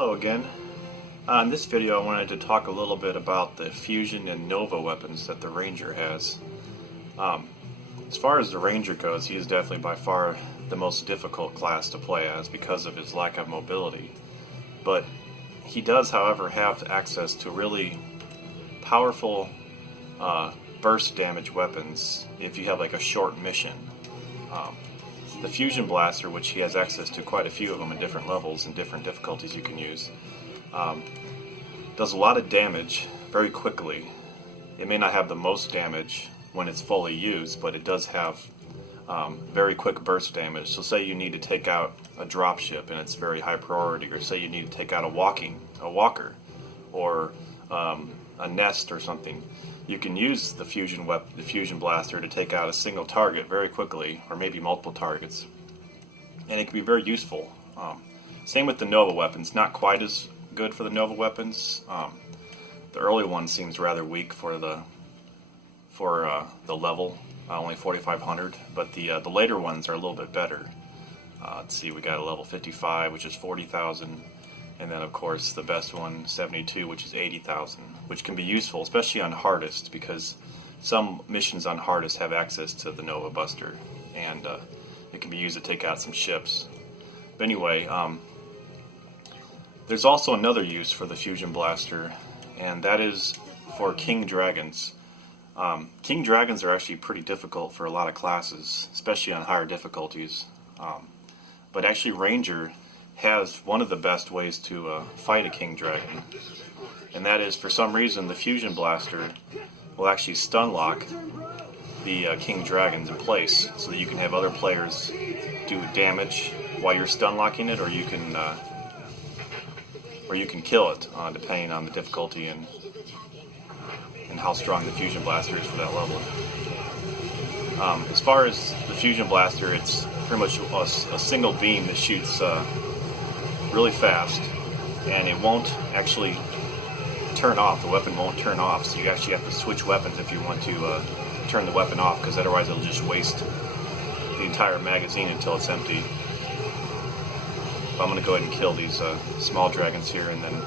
Hello again. In this video I wanted to talk a little bit about the fusion and nova weapons that the Ranger has. As far as the Ranger goes, he is definitely by far the most difficult class to play as because of his lack of mobility. But he does, however, have access to really powerful burst damage weapons if you have like a short mission. The Fusion Blaster, which he has access to quite a few of them in different levels and different difficulties you can use, does a lot of damage very quickly. It may not have the most damage when it's fully used, but it does have very quick burst damage. So say you need to take out a dropship and it's very high priority, or say you need to take out a walker, or a nest or something. You can use the Fusion Blaster to take out a single target very quickly, or maybe multiple targets, and it can be very useful. Same with the Nova weapons. Not quite as good for the Nova weapons. The early one seems rather weak for the level, only 4,500. But the later ones are a little bit better. Let's see, we got a level 55, which is 40,000. And then, of course, the best one, 72, which is 80,000, which can be useful, especially on hardest, because some missions on hardest have access to the Nova Buster, and it can be used to take out some ships. But anyway, there's also another use for the Fusion Blaster, and that is for King Dragons. King Dragons are actually pretty difficult for a lot of classes, especially on higher difficulties. But actually, Ranger has one of the best ways to fight a King Dragon, and that is, for some reason, the Fusion Blaster will actually stun lock the King Dragons in place, so that you can have other players do damage while you're stun locking it, or you can kill it, depending on the difficulty and how strong the Fusion Blaster is for that level. As far as the Fusion Blaster, it's pretty much a single beam that shoots really fast, and it won't actually turn off. The weapon won't turn off, so you actually have to switch weapons if you want to turn the weapon off, because otherwise it'll just waste the entire magazine until it's empty. But I'm going to go ahead and kill these small dragons here and then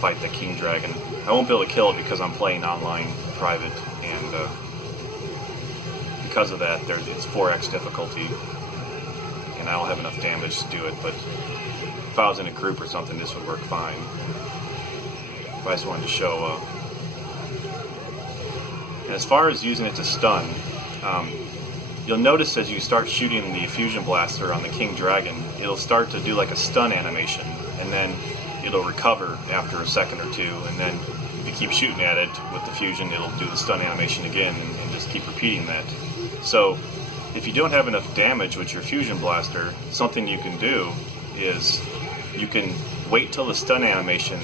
fight the King Dragon. I won't be able to kill it because I'm playing online private, and because of that, it's 4x difficulty. And I don't have enough damage to do it, but if I was in a group or something, this would work fine. If I just wanted to show and as far as using it to stun, you'll notice as you start shooting the Fusion Blaster on the King Dragon, it'll start to do like a stun animation, and then it'll recover after a second or two, and then if you keep shooting at it with the Fusion, it'll do the stun animation again, and just keep repeating that. So if you don't have enough damage with your Fusion Blaster, something you can do is you can wait till the stun animation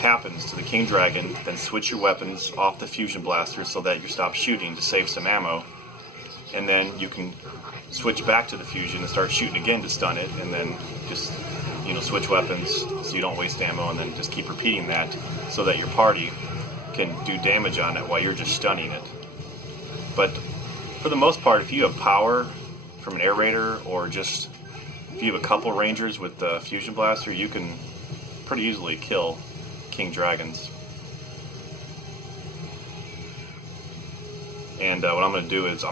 happens to the King Dragon, then switch your weapons off the Fusion Blaster so that you stop shooting to save some ammo, and then you can switch back to the Fusion and start shooting again to stun it, and then just switch weapons so you don't waste ammo, and then just keep repeating that so that your party can do damage on it while you're just stunning it. But for the most part, if you have power from an air raider, or just if you have a couple Rangers with the Fusion Blaster, you can pretty easily kill King Dragons. And what I'm going to do is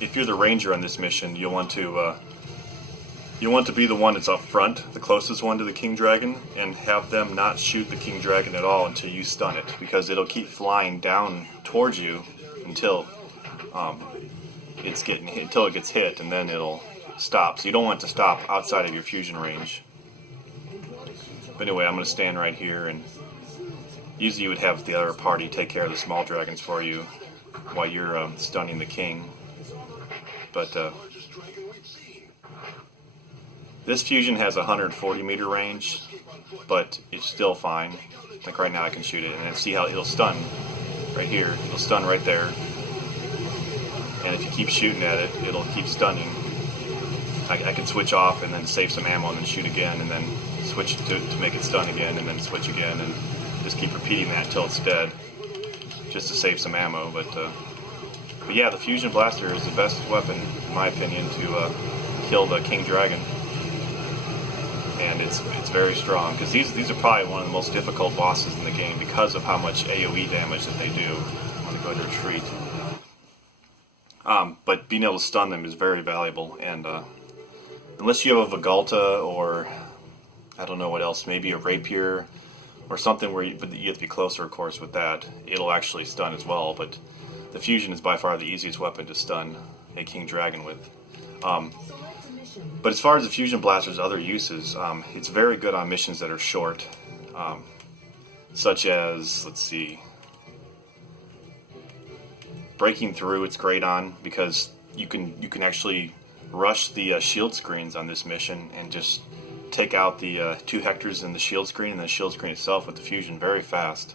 if you're the Ranger on this mission, you'll want to be the one that's up front, the closest one to the King Dragon, and have them not shoot the King Dragon at all until you stun it, because it'll keep flying down towards you until it gets hit, and then it'll stop. So you don't want it to stop outside of your fusion range. But anyway, I'm going to stand right here, and usually you would have the other party take care of the small dragons for you while you're stunning the king. But this fusion has a 140 meter range, but it's still fine. Like right now I can shoot it, and see how it'll stun right here. It'll stun right there. And if you keep shooting at it, it'll keep stunning. I can switch off and then save some ammo and then shoot again, and then switch to make it stun again, and then switch again, and just keep repeating that until it's dead, just to save some ammo. But yeah, the Fusion Blaster is the best weapon, in my opinion, to kill the King Dragon. and it's very strong, because these are probably one of the most difficult bosses in the game because of how much AoE damage that they do when they go into retreat. But being able to stun them is very valuable, and unless you have a Vagalta or I don't know what else, maybe a Rapier or something where but you have to be closer, of course, with that, it'll actually stun as well. But the fusion is by far the easiest weapon to stun a King Dragon with. But as far as the Fusion Blaster's other uses, it's very good on missions that are short, such as, let's see, breaking through. It's great on because you can actually rush the shield screens on this mission and just take out the 2 Hectors in the shield screen and the shield screen itself with the fusion very fast.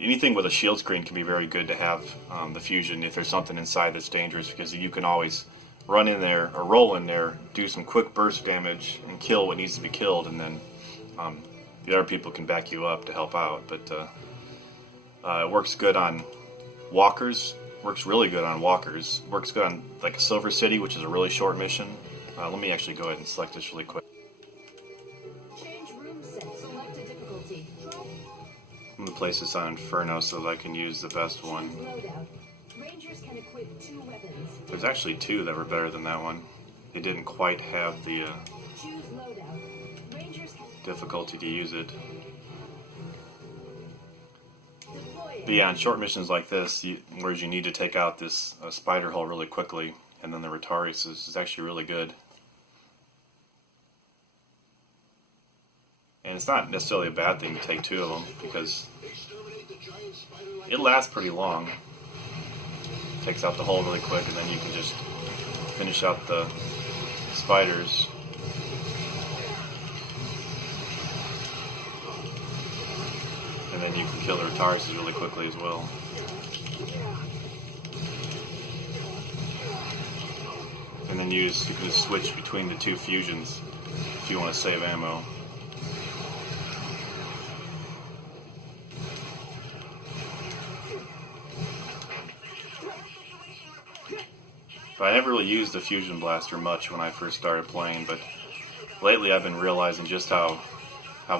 Anything with a shield screen can be very good to have the fusion if there's something inside that's dangerous, because you can always run in there or roll in there, do some quick burst damage and kill what needs to be killed, and then the other people can back you up to help out. But it works good on walkers, works really good on walkers, works good on like a Silver City, which is a really short mission. Let me actually go ahead and select this really quick. Change room set. Select a difficulty. I'm going to place this on Inferno so that I can use the best one. Rangers can equip 2 weapons. There's actually 2 that were better than that one. They didn't quite have the Choose loadout. Rangers can difficulty to use it. deploy. But yeah, on short missions like this, where you need to take out this spider hull really quickly, and then the Retaris is actually really good. And it's not necessarily a bad thing to take 2 of them, because it lasts pretty long. Takes out the hull really quick, and then you can just finish out the spiders. And then you can kill the Retaris really quickly as well. And then you can just switch between the 2 fusions if you want to save ammo. But I never really used the Fusion Blaster much when I first started playing, but lately I've been realizing just how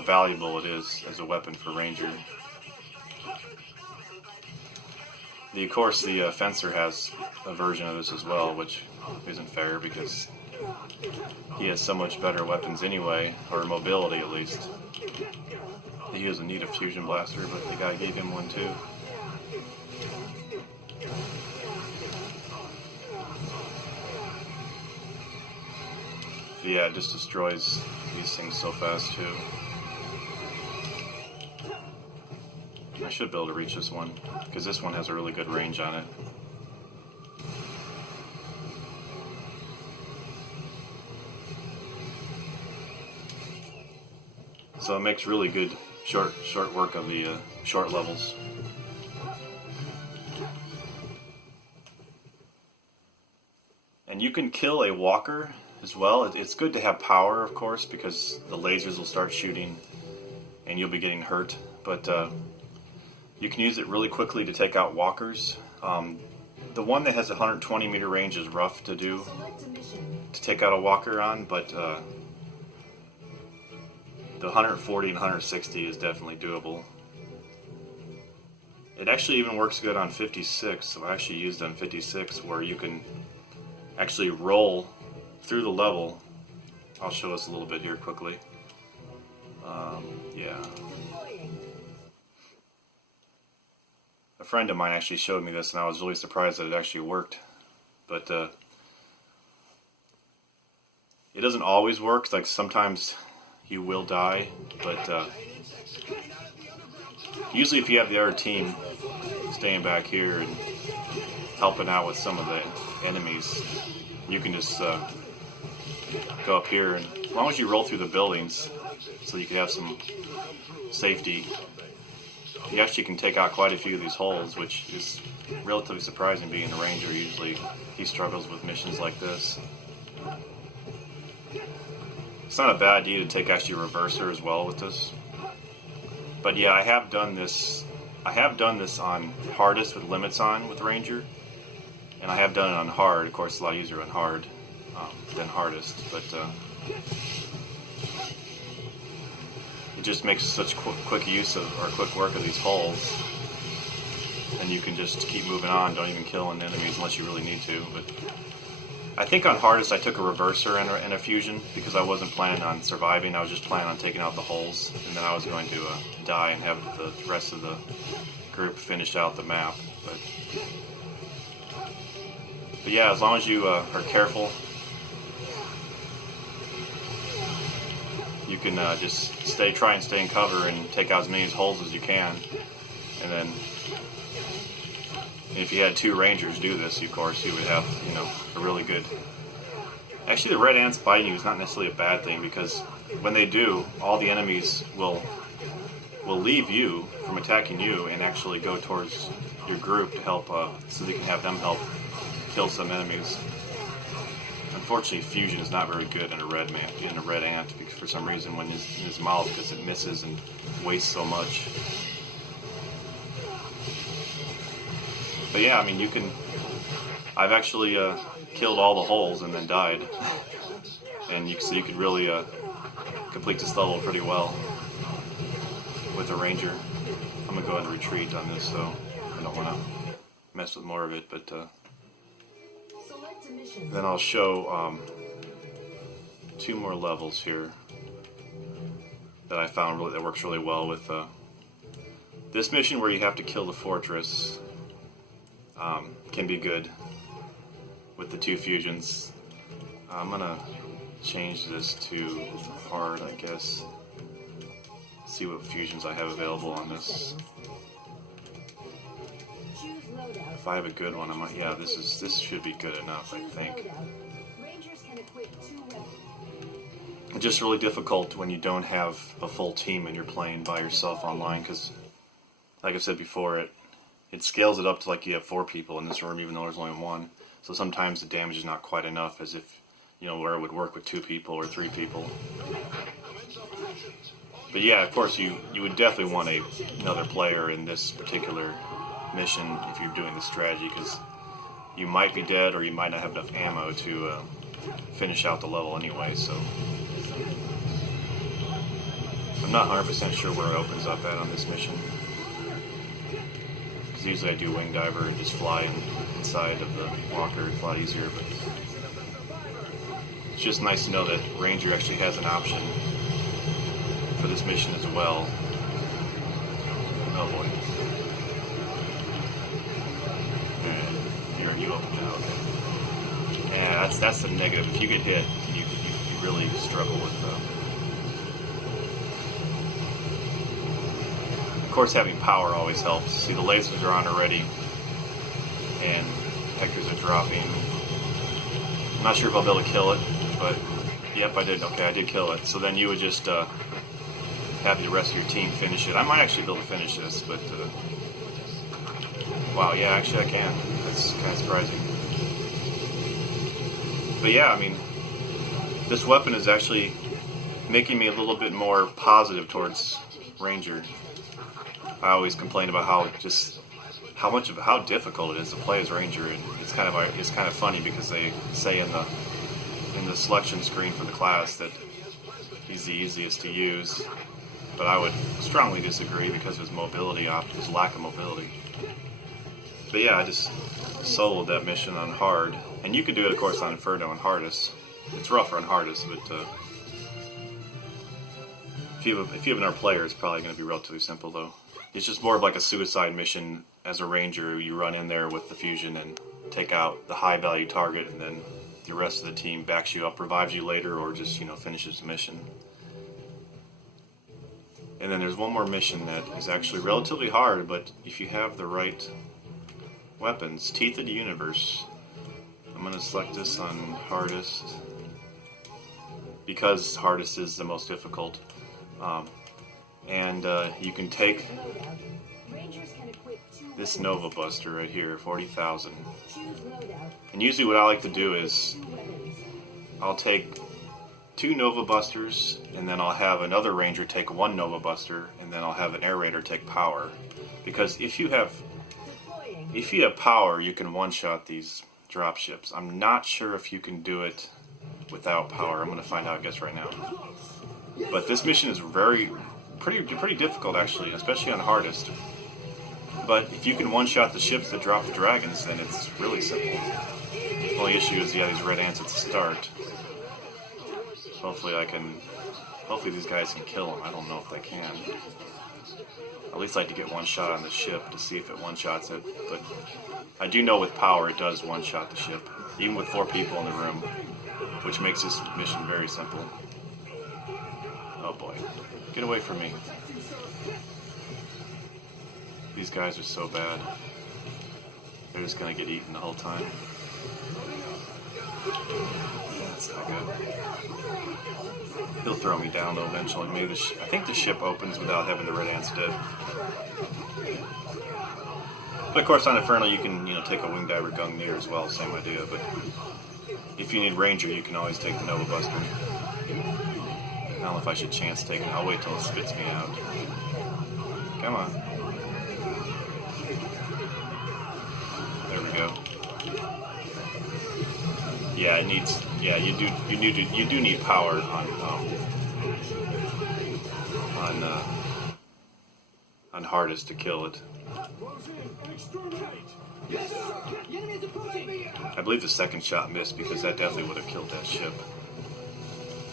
valuable it is as a weapon for Ranger. Of course, the Fencer has a version of this as well, which isn't fair because he has so much better weapons anyway, or mobility at least. He doesn't need a Fusion Blaster, but the guy gave him one too. Yeah, it just destroys these things so fast too. I should be able to reach this one, because this one has a really good range on it. So it makes really good short work of the short levels. And you can kill a walker as well. It's good to have power, of course, because the lasers will start shooting and you'll be getting hurt. But you can use it really quickly to take out walkers. The one that has 120 meter range is rough to do, to take out a walker on, but the 140 and 160 is definitely doable. It actually even works good on 56, so I actually used it on 56, where you can actually roll through the level. I'll show us a little bit here quickly. Yeah. A friend of mine actually showed me this, and I was really surprised that it actually worked. But it doesn't always work. Like sometimes you will die, but usually if you have the other team staying back here and helping out with some of the enemies, you can just go up here, and as long as you roll through the buildings so you can have some safety, you actually can take out quite a few of these holes, which is relatively surprising being a ranger. Usually he struggles with missions like this. It's not a bad idea to take actually a reverser as well with this. But yeah, I have done this on hardest with limits on with Ranger, and I have done it on hard. Of course, it's a lot easier on hard than hardest, but just makes such quick use of, or quick work of these holes, and you can just keep moving on. Don't even kill enemies unless you really need to. But I think on hardest I took a reverser and a fusion because I wasn't planning on surviving. I was just planning on taking out the holes, and then I was going to die and have the rest of the group finish out the map. But yeah, as long as you are careful, you can just try and stay in cover and take out as many holes as you can. And then, if you had 2 rangers do this, of course, you would have, a really good. Actually, the red ants biting you is not necessarily a bad thing, because when they do, all the enemies will leave you from attacking you and actually go towards your group to help, so you can have them help kill some enemies. Unfortunately, fusion is not very good in a red ant for some reason in his mouth, because it misses and wastes so much. But yeah, I mean, you can. I've actually killed all the holes and then died, and so you could really complete this level pretty well with a ranger. I'm gonna go ahead and retreat on this, so I don't want to mess with more of it. But then I'll show 2 more levels here that I found that works really well with this mission, where you have to kill the fortress. Can be good with the 2 fusions. I'm gonna change this to hard, I guess. See what fusions I have available on this. If I have a good one, yeah, this should be good enough, I think. It's just really difficult when you don't have a full team and you're playing by yourself online, because, like I said before, it scales it up to like you have 4 people in this room, even though there's only 1. So sometimes the damage is not quite enough, as if, where it would work with 2 people or 3 people. But yeah, of course, you would definitely want another player in this particular mission if you're doing the strategy, because you might be dead or you might not have enough ammo to finish out the level anyway. So I'm not 100% sure where it opens up at on this mission. Usually I do wing diver and just fly inside of the walker. It's a lot easier, but it's just nice to know that Ranger actually has an option for this mission as well. Oh boy. And you open it out. Okay. Yeah, that's the negative. If you get hit, you really struggle with Of course, having power always helps. See, the lasers are on already, and hectors are dropping. I'm not sure if I'll be able to kill it, but yep, I did. Okay, I did kill it. So then you would just have the rest of your team finish it. I might actually be able to finish this, but wow, yeah, actually I can. That's kind of surprising. But yeah, I mean, this weapon is actually making me a little bit more positive towards Ranger. I always complain about how difficult it is to play as Ranger, and it's kind of funny because they say in the selection screen for the class that he's the easiest to use, but I would strongly disagree because of his lack of mobility. But yeah, I just soloed that mission on hard, and you could do it, of course, on Inferno and hardest. It's rougher on hardest, but if you have another player, it's probably going to be relatively simple though. It's just more of like a suicide mission as a Ranger. You run in there with the fusion and take out the high value target, and then the rest of the team backs you up, revives you later, or just finishes the mission. And then there's one more mission that is actually relatively hard, but if you have the right weapons, Teeth of the Universe. I'm going to select this on hardest because hardest is the most difficult. And you can take this Nova Buster right here, 40,000. And usually what I like to do is I'll take 2 Nova Busters, and then I'll have another Ranger take 1 Nova Buster, and then I'll have an Air Raider take power. Because if you have power, you can one-shot these dropships. I'm not sure if you can do it without power. I'm going to find out, I guess, right now. But this mission is very, pretty difficult actually, especially on hardest. But if you can one-shot the ships that drop the dragons, then it's really simple. The only issue is, yeah, these red ants at the start. Hopefully these guys can kill them. I don't know if they can. At least like to get one shot on the ship to see if it one-shots it. But I do know with power it does one-shot the ship, even with 4 people in the room, which makes this mission very simple. Oh boy. Get away from me. These guys are so bad. They're just gonna get eaten the whole time. That's not good. He'll throw me down though eventually. Maybe I think the ship opens without having the red ants dead. But of course on Inferno you can, take a wing diver gung near as well, same idea. But if you need Ranger, you can always take the Nova Buster. I don't know if I should chance taking it. I'll wait till it spits me out. Come on. There we go. Yeah, it needs. Yeah, you do need power on hardest to kill it. I believe the second shot missed because that definitely would have killed that ship.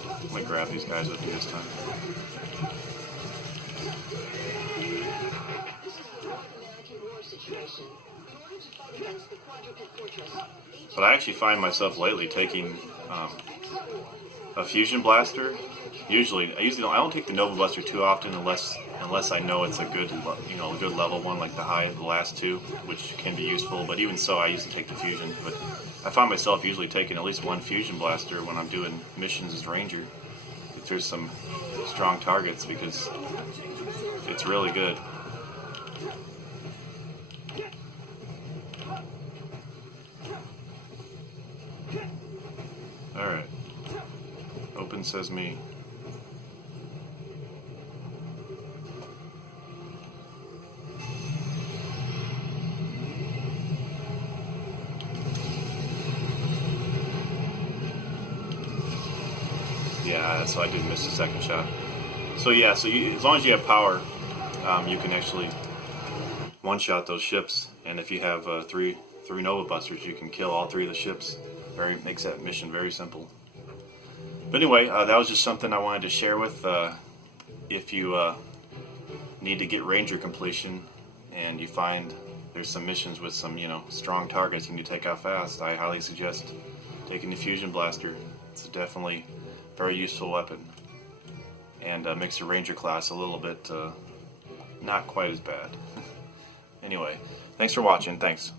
I'm gonna grab these guys with me this time. But I actually find myself lately taking a fusion blaster. I don't take the Nova Buster too often unless I know it's a good level one like the last 2, which can be useful. But even so, I used to take the fusion. But I find myself usually taking at least 1 fusion blaster when I'm doing missions as Ranger, if there's some strong targets, because it's really good. Alright. Open says me. Yeah, so I did miss the second shot. So yeah, as long as you have power, you can actually one-shot those ships. And if you have three Nova Busters, you can kill all 3 of the ships. Makes that mission very simple. But anyway, that was just something I wanted to share with. If you need to get Ranger completion and you find there's some missions with some strong targets you need to take out fast, I highly suggest taking the Fusion Blaster. It's definitely a very useful weapon, and makes the Ranger class a little bit not quite as bad. Anyway, thanks for watching. Thanks.